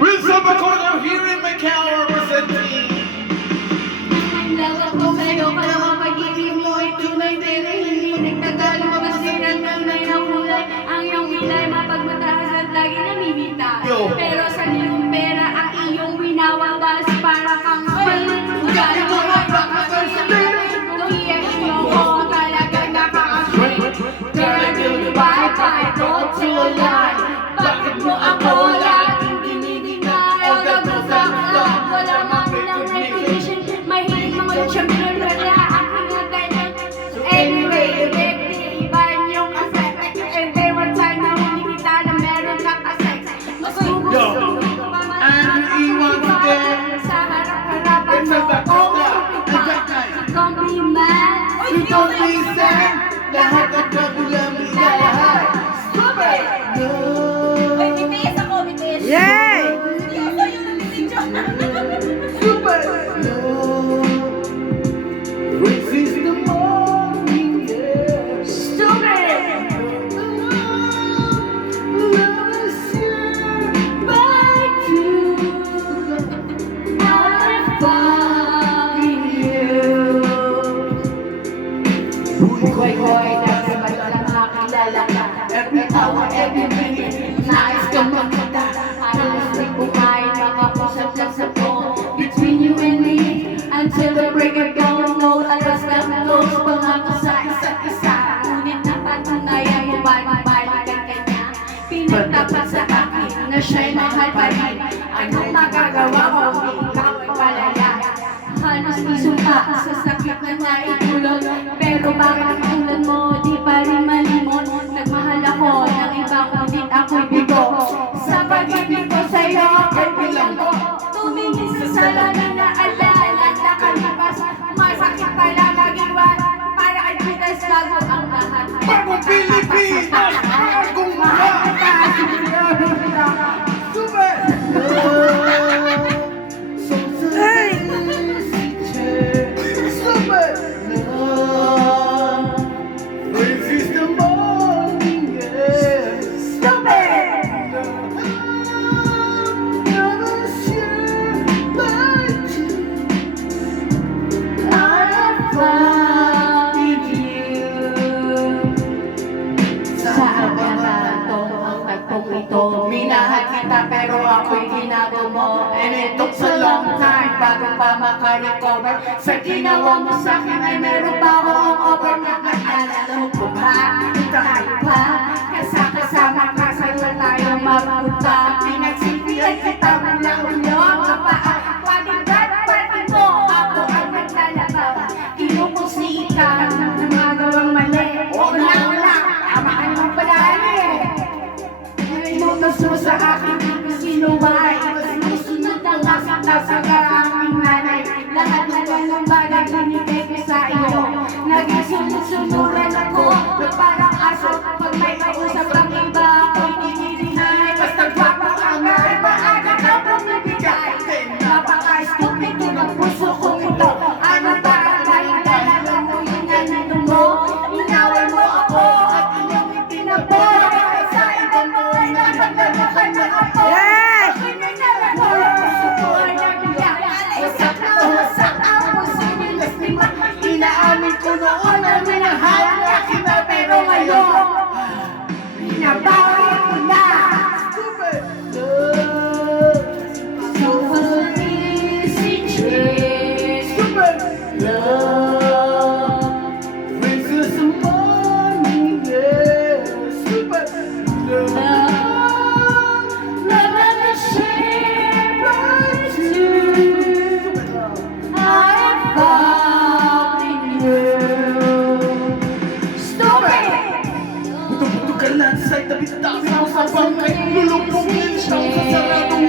Wilson McConnell here in Macau representing. Lawak ko sa'yo, kaya ang pag-ibig mo ay tunay, pero hindi nagtagal, mabasiran ng ng kulay. Ang iyong ilay mapagmataas at lagi namimita. Pero sa iyong pera, ang iyong winawagas para kang palit. Ugali mo ang bakasal sa pera. Kung i-ash mo ko, talagang nakakasway. Turn to the bye-bye, don't you lie. Bakit mo ako laging dinidinay? Ang gagawin ka, wala mang lang recognition. Mahilig mga champion na aking nagayang. Anyway, iba-iban yung kaset. And there were time na hindi kita na meron ka kaset. Mas gusto ko And iwan ko din. sa harap-harapan mo. Compliment. You don't listen. Lahat ng kagulang ilalahat. Stupid! Uy, BTS ako, BTS. Yay! Seryoso yung nag-video. Super. Resist the morning, yeah. Stupid! Love is here by two. I found you. Hoy, Nasa ba lang makilala ka? every hour, every minute. Nais kang magkita. Halos di kumain, makausap lang sa phone. Between you and me, until the break of dawn. No alas ng close, pangako sa isa't isa. Ngunit napatunayan mo balik-balikan ka niya. Pinagtapat sa akin na siya'y mahal pa rin. Anong magagawa ko kung ikaw ay palaya? Halos isumpa sa sakit na naitulog. Pero bakit ang tulad mo di pa rin malimot? Nagmahal ako ng ibang ngunit ako'y bigo. Sa pag-ibig ko sa'yo ako'y bilanggo. Tumingin sa salamin na alala na kalipas. Masakit pala maging para kay Pitas bago ang lahat. Bagong Pilipinas, bagong lahat. Super. Ay! Super. Resist the morning, yeah. Stupid! Love is here by two. I found you. Sa abangatong ang tagpong ito. Minahal kita pero ako'y ginago mo. And it took so long time bago pa makarecover. Sa ginawa mo sa'kin ay meron pa akong over. Naalala ko ba? Tayo pa. Kasama ka sa'yo tayo mapunta. Pinagsilbihan kita mula ulo. Kapaan, paligad, pati mo. Ako ang naglalakaw. Kinukusita ng magawang mali. Wala. Tama ka naman pala eh. Inutos mo sa akin sino ba ay sinusunod ang nasa aking nanay. Lahat ng ganang bagay binigay ko sa iyo. Naging sunod-sunuran ako na parang aso. Pag may kausap ang iba ako'y dinirinay. Basta gwapo ang ay maaga ka pumibigay. Napaka-stupid ko ng puso kong ito. Ano ba ang dahil-dahil mo yung nanito mo? Inaway mo ako at iyong itinapon. Sa ibang mo ay napaglalukan ng ako. Yay! Ako'y nangyari mo ang puso ko ay nagiyak. Wasak na wasak ang puso nilas lima. Inaamin ko noon na minahal na kita pero ngayon binabawi ko na. Super. So easy change. Super. Love. Resist the morning, yeah. Super. Love and share right to I found in you. Stupid! Buto-buto ka lang sa tabi-tabi mo sa bangkay. Lulupong din siya sa saradong